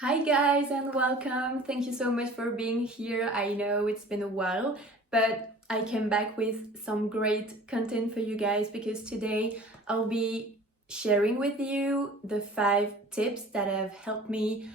Hi guys and welcome. Thank you so much for being here. I know it's been a while, but I came back with some great content for you guys because today I'll be sharing with you the 5 tips that have helped me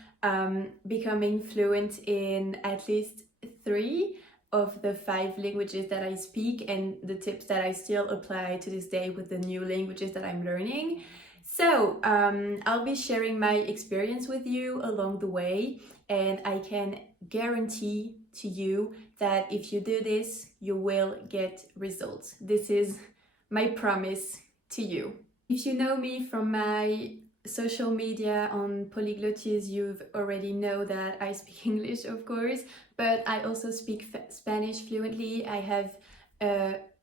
becoming fluent in at least 3 of the 5 languages that I speak, and the tips that I still apply to this day with the new languages that I'm learning. So I'll be sharing my experience with you along the way, and I can guarantee to you that if you do this, you will get results. This is my promise to you. If you know me from my social media on Polyglotis, you've already know that I speak English, of course, but I also speak Spanish fluently. I have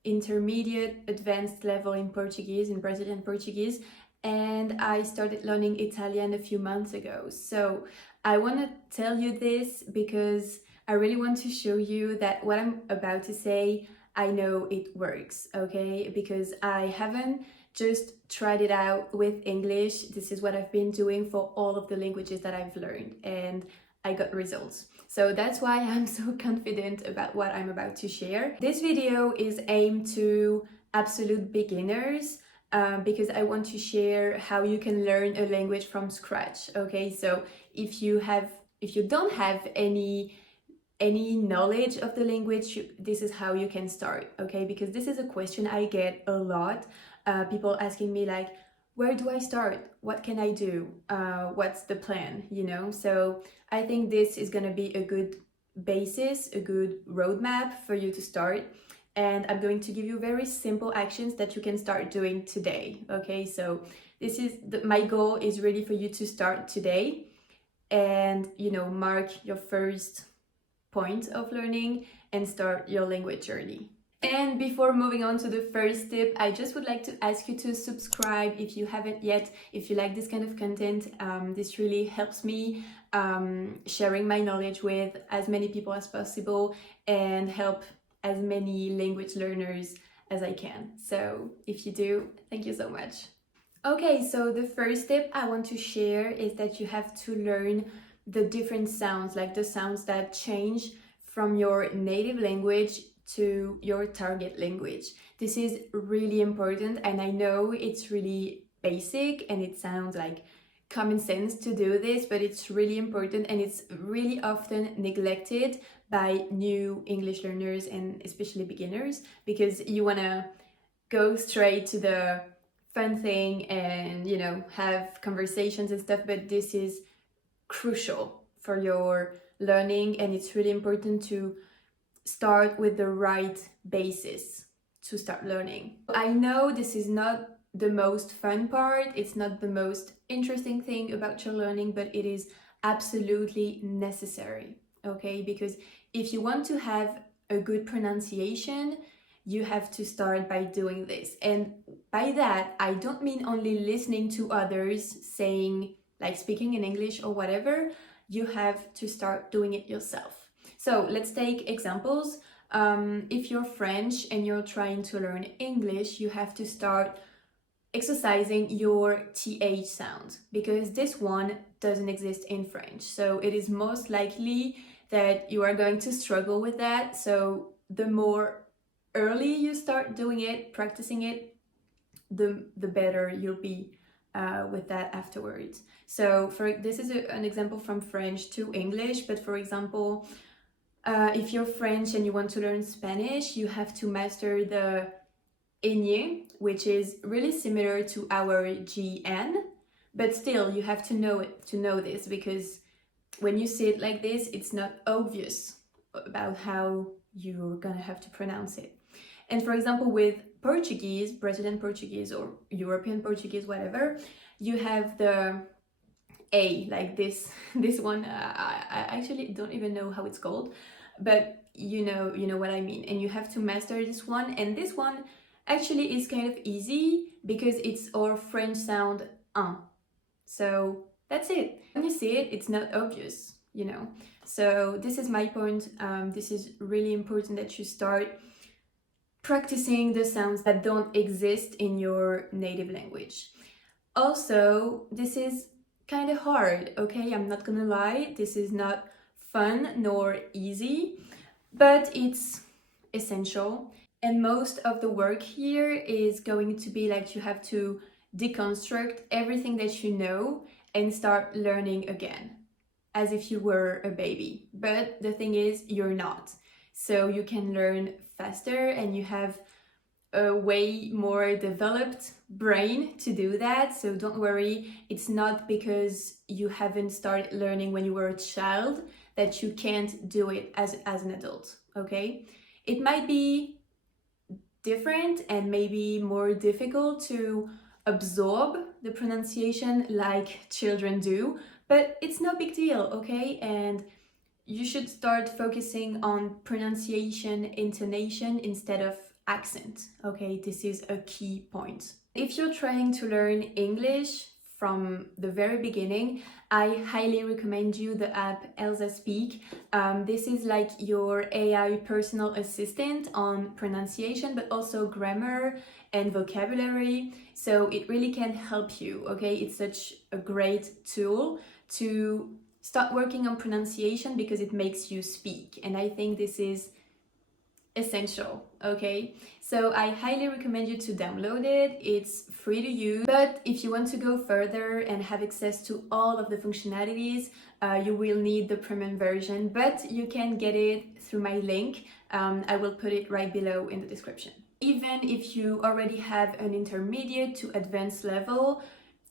intermediate advanced level in Portuguese, in Brazilian Portuguese, and I started learning Italian a few months ago. So I want to tell you this because I really want to show you that what I'm about to say, I know it works, okay? Because I haven't just tried it out with English. This is what I've been doing for all of the languages that I've learned, and I got results. So that's why I'm so confident about what I'm about to share. This video is aimed to absolute beginners because I want to share how you can learn a language from scratch, okay? So if you don't have any knowledge of the language, this is how you can start, okay? Because this is a question I get a lot. People asking me like, where do I start? What can I do? What's the plan, you know? So I think this is gonna be a good basis, a good roadmap for you to start. And I'm going to give you very simple actions that you can start doing today, okay? So this is, my goal is really for you to start today and, you know, mark your first point of learning and start your language journey. And before moving on to the first tip, I just would like to ask you to subscribe if you haven't yet. If you like this kind of content, this really helps me sharing my knowledge with as many people as possible and help as many language learners as I can. So if you do, thank you so much. Okay, so the first tip I want to share is that you have to learn the different sounds, like the sounds that change from your native language to your target language. This is really important, and I know it's really basic and it sounds like common sense to do this, but it's really important and it's really often neglected by new English learners and especially beginners, because you want to go straight to the fun thing and, you know, have conversations and stuff, but this is crucial for your learning, and it's really important to start with the right basis to start learning. I know this is not the most fun part, it's not the most interesting thing about your learning, but it is absolutely necessary, okay? Because if you want to have a good pronunciation, you have to start by doing this. And by that, I don't mean only listening to others saying, like speaking in English or whatever. You have to start doing it yourself. So let's take examples. If you're French and you're trying to learn English, you have to start exercising your TH sound, because this one doesn't exist in French. So it is most likely that you are going to struggle with that. So the more early you start doing it, practicing it, the better you'll be with that afterwards. So this is an example from French to English, but for example, if you're French and you want to learn Spanish, you have to master the ñ, which is really similar to our GN, but still you have to know it, to know this, because when you say it like this, it's not obvious about how you're gonna have to pronounce it. And for example, with Portuguese, Brazilian Portuguese or European Portuguese, whatever, you have the A, like this one. I actually don't even know how it's called, but you know what I mean. And you have to master this one, and this one actually is kind of easy because it's our French sound un. So that's it. When you see it, it's not obvious, you know. So this is my point. This is really important that you start practicing the sounds that don't exist in your native language. Also, this is kind of hard, okay? I'm not gonna lie, this is not fun nor easy, but it's essential. And most of the work here is going to be like you have to deconstruct everything that you know and start learning again, as if you were a baby. But the thing is, you're not. So you can learn faster and you have a way more developed brain to do that. So don't worry, it's not because you haven't started learning when you were a child that you can't do it as an adult, okay? It might be different and maybe more difficult to absorb the pronunciation like children do, but it's no big deal, okay? And you should start focusing on pronunciation, intonation instead of accent, okay? This is a key point. If you're trying to learn English from the very beginning, I highly recommend you the app Elsa Speak. This is like your AI personal assistant on pronunciation, but also grammar and vocabulary. So it really can help you, okay? It's such a great tool to start working on pronunciation because it makes you speak. And I think this is essential, okay? So I highly recommend you to download it. It's free to use, but if you want to go further and have access to all of the functionalities, you will need the premium version, but you can get it through my link. I will put it right below in the description. Even if you already have an intermediate to advanced level,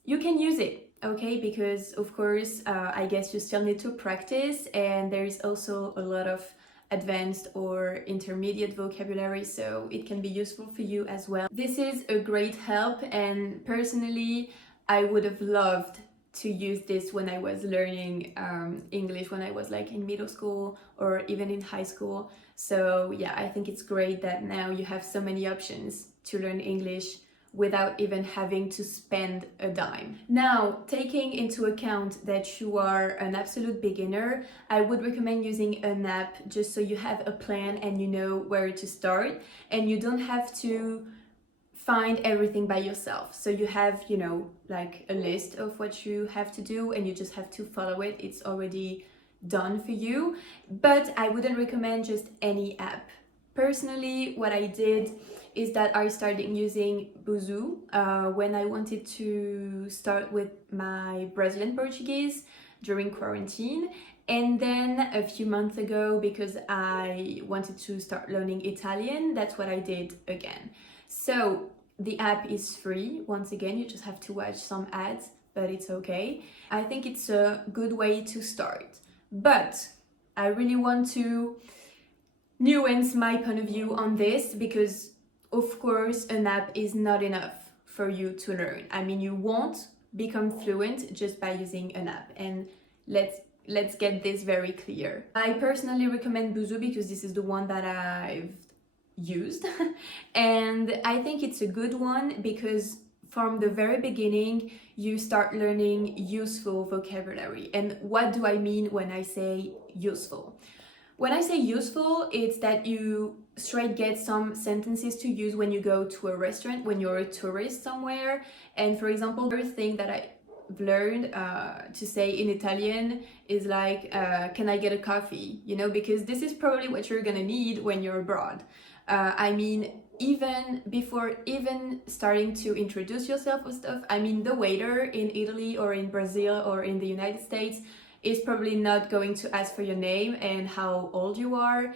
you can use it, okay? Because of course, I guess you still need to practice, and there is also a lot of advanced or intermediate vocabulary, so it can be useful for you as well. This is a great help, and personally I would have loved to use this when I was learning English when I was like in middle school or even in high school. So yeah, I think it's great that now you have so many options to learn English without even having to spend a dime. Now, taking into account that you are an absolute beginner, I would recommend using an app just so you have a plan and you know where to start, and you don't have to find everything by yourself. So you have, you know, like a list of what you have to do and you just have to follow it. It's already done for you. But I wouldn't recommend just any app. Personally, what I did is that I started using Buzu when I wanted to start with my Brazilian Portuguese during quarantine. And then a few months ago, because I wanted to start learning Italian, that's what I did again. So the app is free. Once again, you just have to watch some ads, but it's okay. I think it's a good way to start. But I really want to nuance my point of view on this, because of course an app is not enough for you to learn. I mean, you won't become fluent just by using an app, and let's get this very clear. I personally recommend Buzu because this is the one that I've used and I think it's a good one because from the very beginning you start learning useful vocabulary. And what do I mean when I say useful? When I say useful, it's that you straight get some sentences to use when you go to a restaurant, when you're a tourist somewhere. And for example, the first thing that I've learned to say in Italian is like, can I get a coffee? You know, because this is probably what you're gonna need when you're abroad. I mean, even before even starting to introduce yourself with stuff, I mean, the waiter in Italy or in Brazil or in the United States is probably not going to ask for your name and how old you are,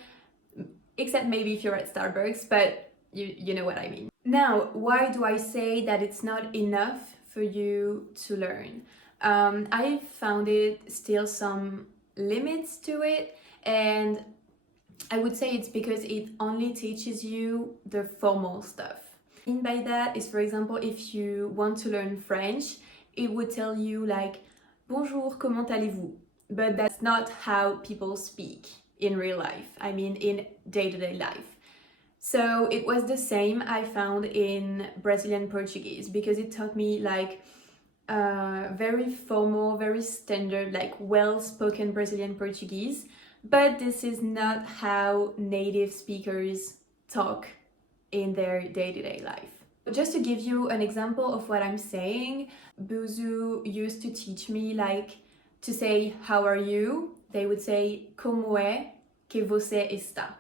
except maybe if you're at Starbucks, but you know what I mean. Now, why do I say that it's not enough for you to learn? I found it still some limits to it, and I would say it's because it only teaches you the formal stuff. What I mean by that is, for example, if you want to learn French, it would tell you like, bonjour, comment allez-vous? But that's not how people speak in real life. I mean, in day-to-day life. So it was the same I found in Brazilian Portuguese, because it taught me like very formal, very standard, like well-spoken Brazilian Portuguese. But this is not how native speakers talk in their day-to-day life. Just to give you an example of what I'm saying, Buzu used to teach me like to say how are you. They would say como é que você está.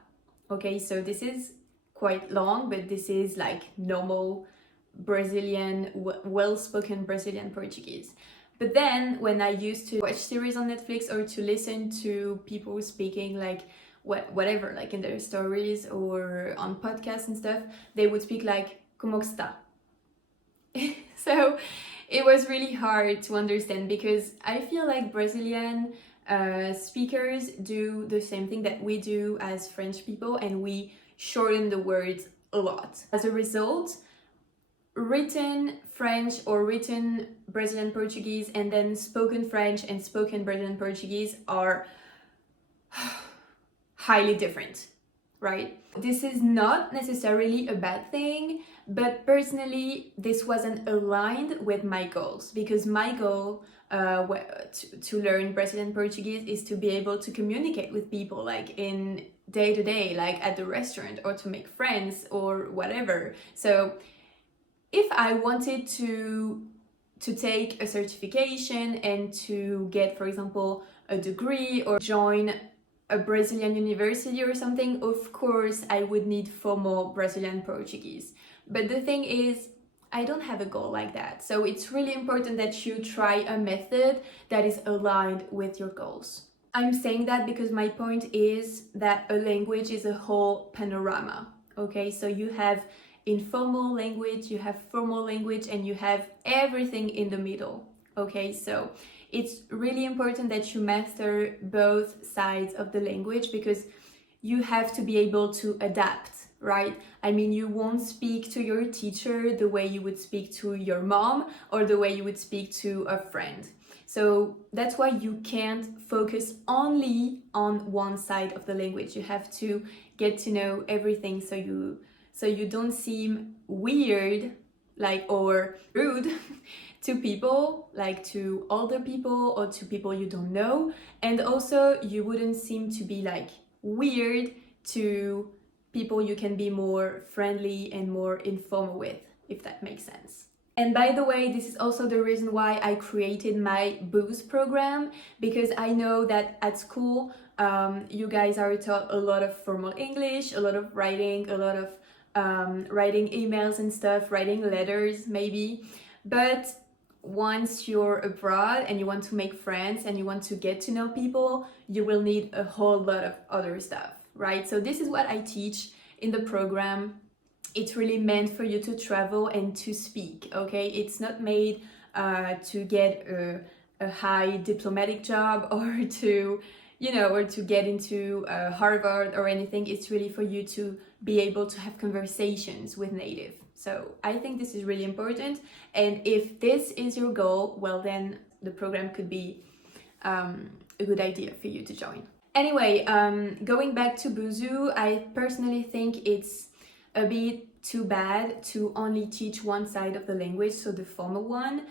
Okay, so this is quite long, but this is like normal Brazilian, well-spoken Brazilian Portuguese. But then when I used to watch series on Netflix or to listen to people speaking like whatever, like in their stories or on podcasts and stuff, they would speak like como está. So it was really hard to understand because I feel like Brazilian speakers do the same thing that we do as French people, and we shorten the words a lot. As a result, written French or written Brazilian Portuguese and then spoken French and spoken Brazilian Portuguese are highly different, right? This is not necessarily a bad thing, but personally this wasn't aligned with my goals, because my goal to learn Brazilian Portuguese is to be able to communicate with people like in day to day, like at the restaurant, or to make friends or whatever. So if I wanted to take a certification and to get, for example, a degree or join a Brazilian university or something, of course I would need formal Brazilian Portuguese. But the thing is, I don't have a goal like that. So it's really important that you try a method that is aligned with your goals. I'm saying that because my point is that a language is a whole panorama. Okay, so you have informal language, you have formal language, and you have everything in the middle. Okay, so it's really important that you master both sides of the language, because you have to be able to adapt, right? I mean, you won't speak to your teacher the way you would speak to your mom or the way you would speak to a friend. So that's why you can't focus only on one side of the language. You have to get to know everything, so you don't seem weird, like, or rude to people, like to older people or to people you don't know. And also you wouldn't seem to be like weird to people you can be more friendly and more informal with, if that makes sense. And by the way, this is also the reason why I created my Boost program, because I know that at school you guys are taught a lot of formal English, a lot of writing, a lot of writing emails and stuff, writing letters maybe. But once you're abroad and you want to make friends and you want to get to know people, you will need a whole lot of other stuff, right? So this is what I teach in the program. It's really meant for you to travel and to speak, okay? It's not made to get a high diplomatic job or to, you know, or to get into Harvard or anything. It's really for you to be able to have conversations with native. So I think this is really important. And if this is your goal, well, then the program could be a good idea for you to join. Anyway, going back to Buzu, I personally think it's a bit too bad to only teach one side of the language, so the formal one.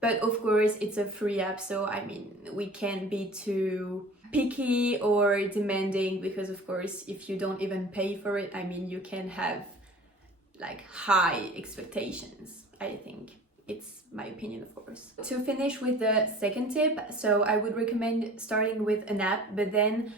But of course, it's a free app, so I mean, we can't be too picky or demanding, because of course, if you don't even pay for it, I mean, you can have like high expectations. I think it's my opinion, of course. To finish with the second tip, so I would recommend starting with an app, but then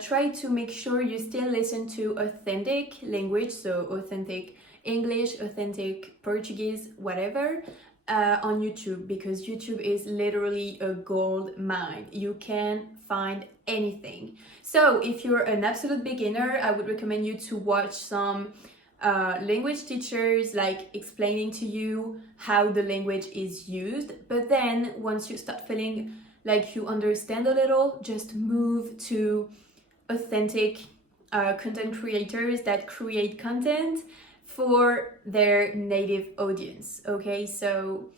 try to make sure you still listen to authentic language, so authentic English, authentic Portuguese, whatever, on YouTube, because YouTube is literally a gold mine. You can find anything. So if you're an absolute beginner, I would recommend you to watch some language teachers, like explaining to you how the language is used. But then once you start feeling like you understand a little, just move to authentic content creators that create content for their native audience. Okay, so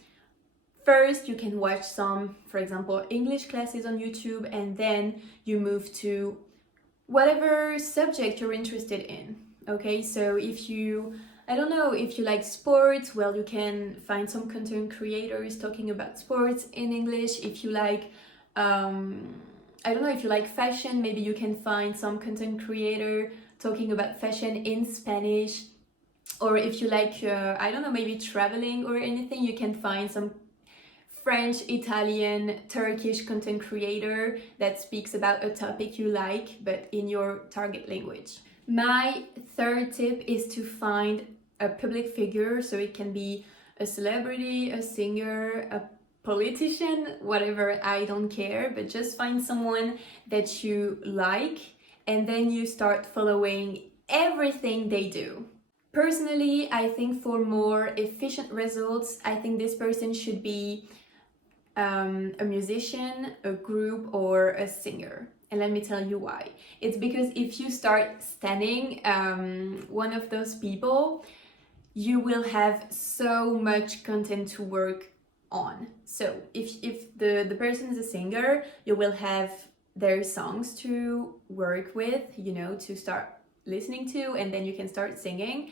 first you can watch some, for example, English classes on YouTube, and then you move to whatever subject you're interested in. Okay, so if you, I don't know, if you like sports, well, you can find some content creators talking about sports in English. If you like, I don't know, if you like fashion, maybe you can find some content creator talking about fashion in Spanish. or if you like, I don't know, maybe traveling or anything, you can find some French, Italian, Turkish content creator that speaks about a topic you like, but in your target language. My third tip is to find a public figure, so it can be a celebrity, a singer, a politician, whatever, I don't care, but just find someone that you like and then you start following everything they do. Personally, I think for more efficient results, I think this person should be a musician, a group, or a singer. And let me tell you why. It's because if you start standing one of those people, you will have so much content to work on. So if the person is a singer, you will have their songs to work with, you know, to start listening to, and then you can start singing.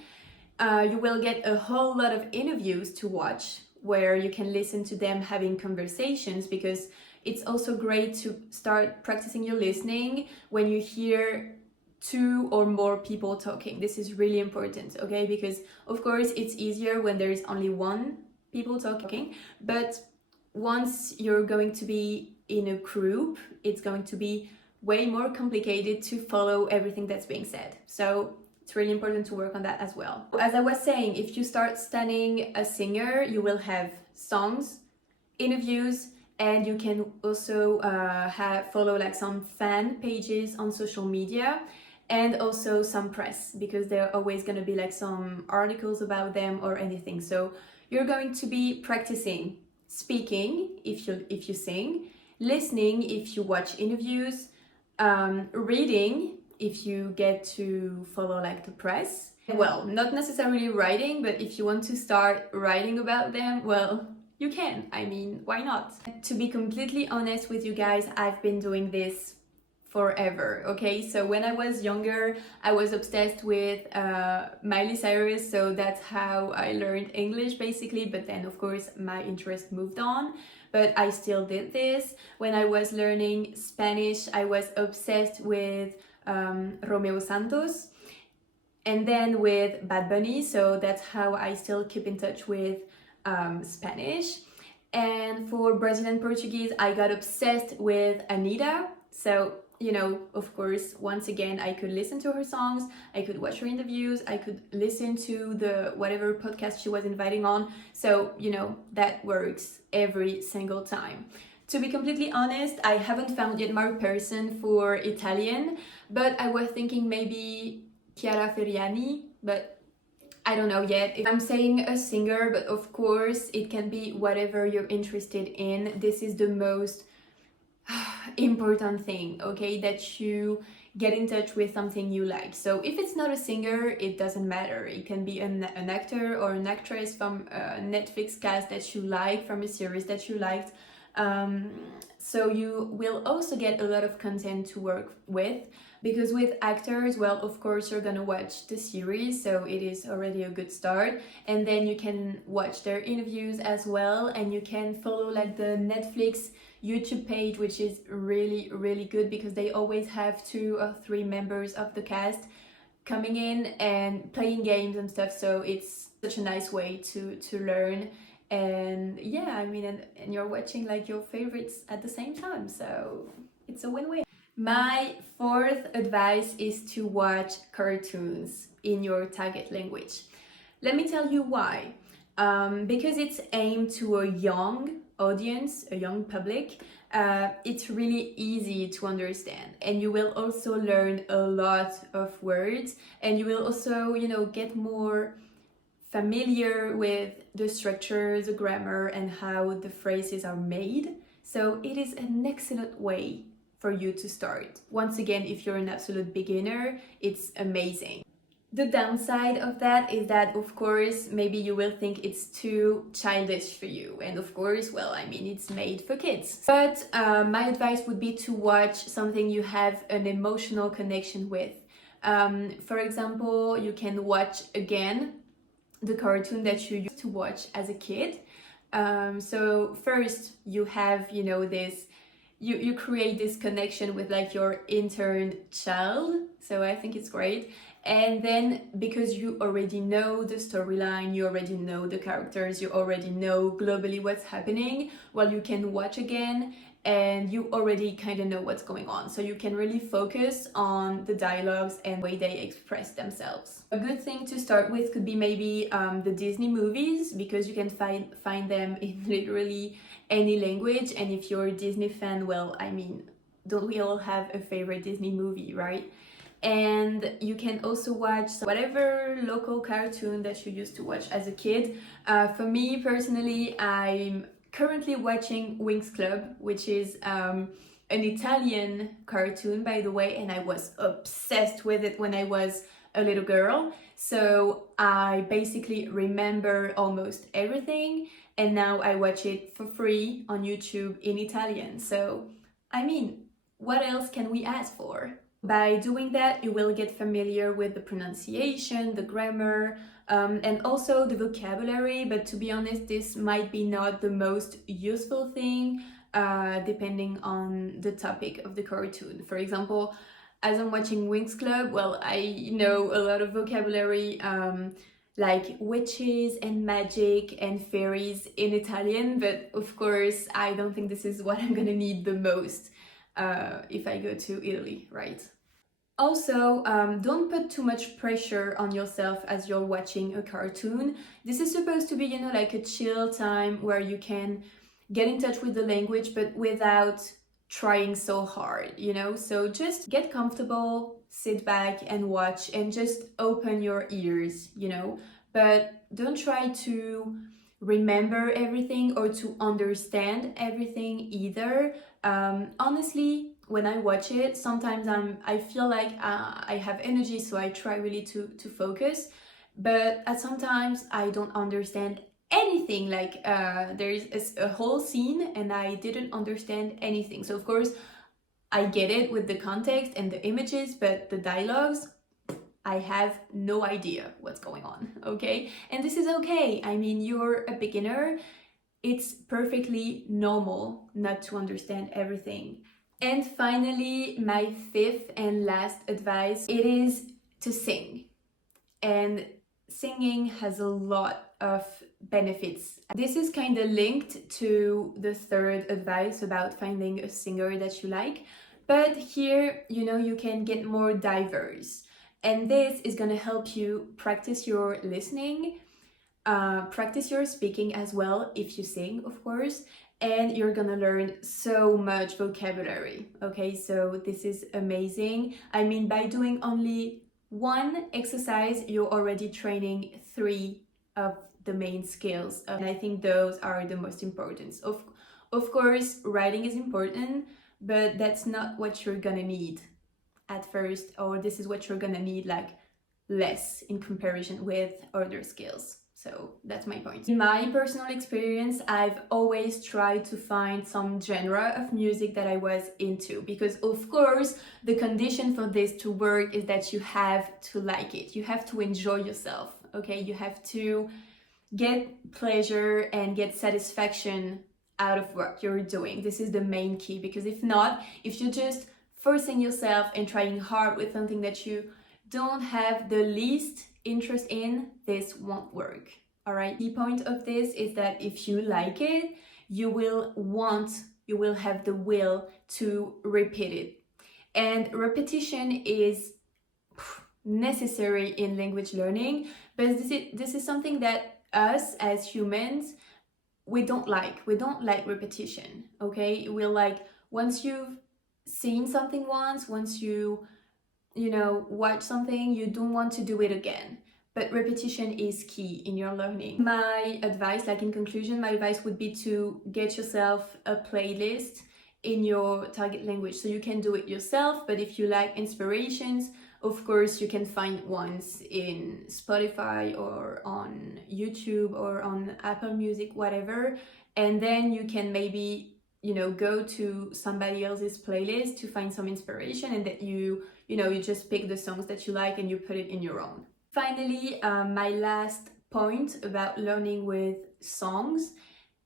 You will get a whole lot of interviews to watch where you can listen to them having conversations, because it's also great to start practicing your listening when you hear two or more people talking. This is really important, okay? Because of course it's easier when there is only one people talking, but once you're going to be in a group, it's going to be way more complicated to follow everything that's being said. So it's really important to work on that as well. As I was saying, if you start studying a singer, you will have songs, interviews, and you can also follow like some fan pages on social media, and also some press, because there are always going to be like some articles about them or anything. So you're going to be practicing speaking if you sing, listening if you watch interviews, reading if you get to follow like the press. Well, not necessarily writing, but if you want to start writing about them, well, you can. I mean, why not? To be completely honest with you guys, I've been doing this forever, okay? So when I was younger, I was obsessed with Miley Cyrus, so that's how I learned English basically, but then of course my interest moved on, but I still did this. When I was learning Spanish, I was obsessed with Romeo Santos, and then with Bad Bunny, so that's how I still keep in touch with Spanish. And for Brazilian Portuguese, I got obsessed with Anita, so you know, of course, once again, I could listen to her songs, I could watch her interviews, I could listen to the whatever podcast she was inviting on. So, you know, that works every single time. To be completely honest, I haven't found yet my person for Italian, but I was thinking maybe Chiara Ferragni, but I don't know yet. I'm saying a singer, but of course, it can be whatever you're interested in. This is the most important thing, okay, that you get in touch with something you like. So if it's not a singer, it doesn't matter. It can be an actor or an actress from a Netflix cast that you like, from a series that you liked. So you will also get a lot of content to work with, because with actors, well, of course you're gonna watch the series, so it is already a good start, and then you can watch their interviews as well, and you can follow like the Netflix YouTube page, which is really good, because they always have 2 or 3 members of the cast coming in and playing games and stuff, so it's such a nice way to learn. And yeah, I mean, and you're watching like your favorites at the same time, so it's a win-win. My fourth advice is to watch cartoons in your target language. Let me tell you why. Because it's aimed to a young audience, a young public, it's really easy to understand, and you will also learn a lot of words, and you will also, you know, get more familiar with the structure, the grammar, and how the phrases are made. So it is an excellent way for you to start. Once again, if you're an absolute beginner, it's amazing. The downside of that is that, of course, maybe you will think it's too childish for you. And of course, well, I mean, it's made for kids. But my advice would be to watch something you have an emotional connection with. For example, you can watch again the cartoon that you used to watch as a kid. So first you have, you know, this, you create this connection with like your intern child. so I think it's great. And then because you already know the storyline, you already know the characters, you already know globally what's happening, well, you can watch again and you already kind of know what's going on. So you can really focus on the dialogues and the way they express themselves. A good thing to start with could be maybe the Disney movies, because you can find them in literally any language. And if you're a Disney fan, well, I mean, don't we all have a favorite Disney movie, right? And you can also watch whatever local cartoon that you used to watch as a kid. For me personally, I'm currently watching Winx Club, which is an Italian cartoon, by the way, and I was obsessed with it when I was a little girl. So I basically remember almost everything, and now I watch it for free on YouTube in Italian. So, I mean, what else can we ask for? By doing that, you will get familiar with the pronunciation, the grammar, and also the vocabulary. But to be honest, this might be not the most useful thing, depending on the topic of the cartoon. For example, as I'm watching Winx Club, well, I know a lot of vocabulary, like witches and magic and fairies in Italian, but of course, I don't think this is what I'm gonna need the most if I go to Italy, right? Also, don't put too much pressure on yourself as you're watching a cartoon. This is supposed to be, you know, like a chill time where you can get in touch with the language, but without trying so hard, you know? So just get comfortable, sit back and watch, and just open your ears, you know? But don't try to remember everything or to understand everything either. Honestly, when I watch it, sometimes I feel like I have energy, so I try really to focus. But at sometimes I don't understand anything. Like there's a whole scene and I didn't understand anything. So of course I get it with the context and the images, but the dialogues, I have no idea what's going on, okay? And this is okay. I mean, you're a beginner. It's perfectly normal not to understand everything. And finally, my fifth and last advice, it is to sing. And singing has a lot of benefits. This is kind of linked to the third advice about finding a singer that you like. But here, you know, you can get more diverse. And this is gonna help you practice your listening, practice your speaking as well, if you sing, of course, and you're gonna learn so much vocabulary, okay? So this is amazing. I mean, by doing only one exercise, you're already training 3 of the main skills, and I think those are the most important. Of course, writing is important, but that's not what you're gonna need at first, or this is what you're gonna need like less in comparison with other skills. So that's my point. In my personal experience, I've always tried to find some genre of music that I was into, because of course the condition for this to work is that you have to like it. You have to enjoy yourself, okay? You have to get pleasure and get satisfaction out of what you're doing. This is the main key, because if not, if you're just forcing yourself and trying hard with something that you don't have the least interest in, this won't work. All right, the point of this is that if you like it, you will have the will to repeat it. And repetition is necessary in language learning, but this is something that us as humans, we don't like repetition, okay? We're like, once you've seen something once you watch something, you don't want to do it again. But repetition is key in your learning. My advice, like in conclusion, my advice would be to get yourself a playlist in your target language, so you can do it yourself. But if you like inspirations, of course you can find ones in Spotify or on YouTube or on Apple Music, whatever, and then you can maybe go to somebody else's playlist to find some inspiration, and that you just pick the songs that you like and you put it in your own. Finally, my last point about learning with songs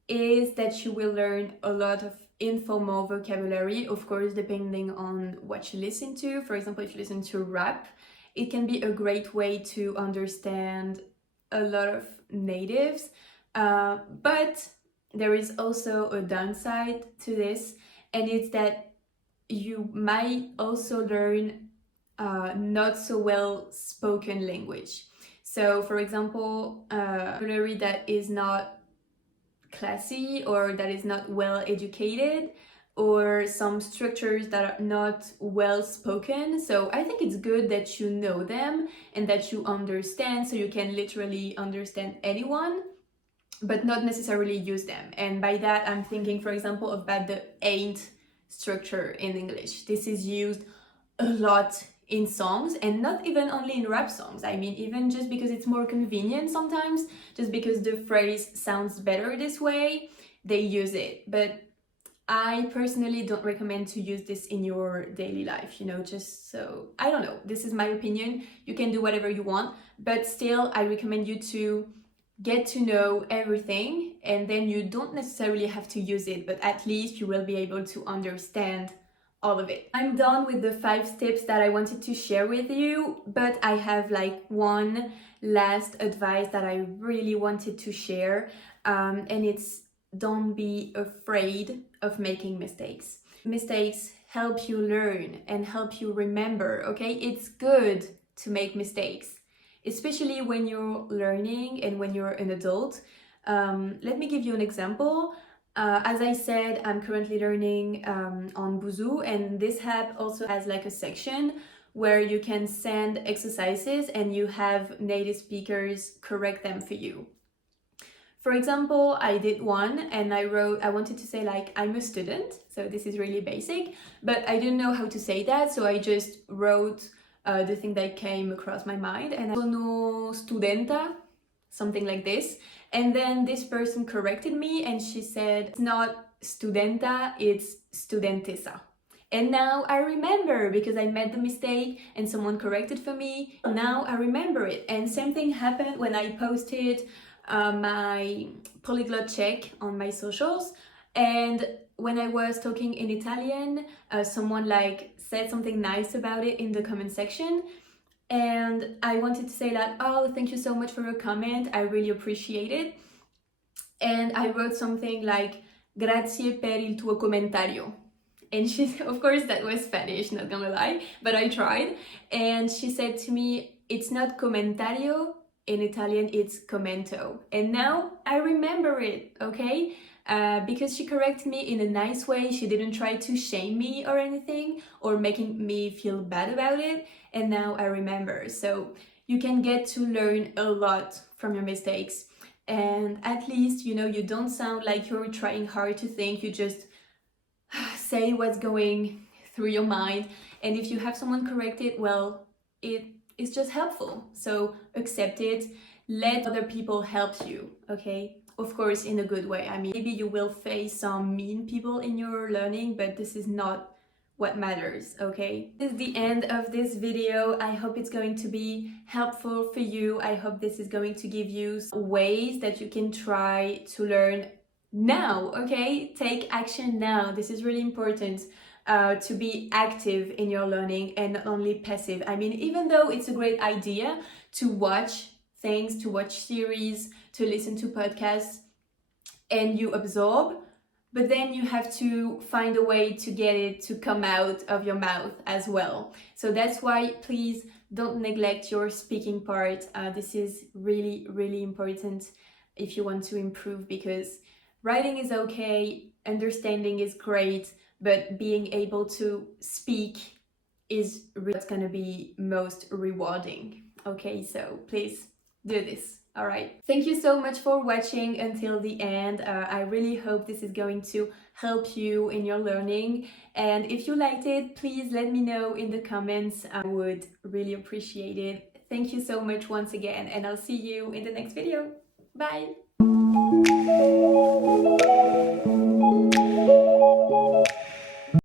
is that you will learn a lot of informal vocabulary, of course, depending on what you listen to. For example, if you listen to rap, it can be a great way to understand a lot of natives, but there is also a downside to this, and it's that you might also learn not so well spoken language. So for example, vocabulary that is not classy or that is not well educated, or some structures that are not well spoken. So I think it's good that you know them and that you understand, so you can literally understand anyone, but not necessarily use them. And by that I'm thinking, for example, about the ain't structure in English. This is used a lot in songs, and not even only in rap songs. I mean, even just because it's more convenient sometimes, just because the phrase sounds better this way, they use it. But I personally don't recommend to use this in your daily life, you know, just so, I don't know, this is my opinion. You can do whatever you want, but still I recommend you to get to know everything, and then you don't necessarily have to use it, but at least you will be able to understand all of it. I'm done with the 5 tips that I wanted to share with you, but I have like one last advice that I really wanted to share, and it's don't be afraid of making mistakes. Mistakes help you learn and help you remember, okay? It's good to make mistakes, especially when you're learning and when you're an adult. Let me give you an example. As I said, I'm currently learning on Boozoo, and this app also has like a section where you can send exercises and you have native speakers correct them for you. For example, I did one and I wanted to say like, I'm a student, so this is really basic, but I didn't know how to say that, so I just wrote the thing that came across my mind, and sono studenta, something like this. And then this person corrected me and she said, it's not studenta, it's studentessa. And now I remember, because I made the mistake and someone corrected for me. Now I remember it. And same thing happened when I posted my polyglot check on my socials, and when I was talking in Italian, someone like said something nice about it in the comment section, and I wanted to say like, oh, thank you so much for your comment, I really appreciate it. And I wrote something like, grazie per il tuo commentario. And she, of course that was Spanish, not gonna lie, but I tried. And she said to me, it's not commentario, in Italian it's commento. And now I remember it, okay? Because she corrected me in a nice way. She didn't try to shame me or anything, or making me feel bad about it. And now I remember. So you can get to learn a lot from your mistakes. And at least, you know, you don't sound like you're trying hard to think. You just say what's going through your mind. And if you have someone correct it, well, it's just helpful. So accept it. Let other people help you, okay? Of course, in a good way. I mean, maybe you will face some mean people in your learning, but this is not what matters, okay? This is the end of this video. I hope it's going to be helpful for you. I hope this is going to give you ways that you can try to learn now, okay? Take action now. This is really important. To be active in your learning and not only passive. I mean, even though it's a great idea to watch things, to watch series, to listen to podcasts, and you absorb, but then you have to find a way to get it to come out of your mouth as well. So that's why please don't neglect your speaking part. This is really, really important if you want to improve, because writing is okay, understanding is great, but being able to speak is what's gonna be most rewarding. Okay, so please do this. All right. Thank you so much for watching until the end. I really hope this is going to help you in your learning. And if you liked it, please let me know in the comments. I would really appreciate it. Thank you so much once again, and I'll see you in the next video. Bye.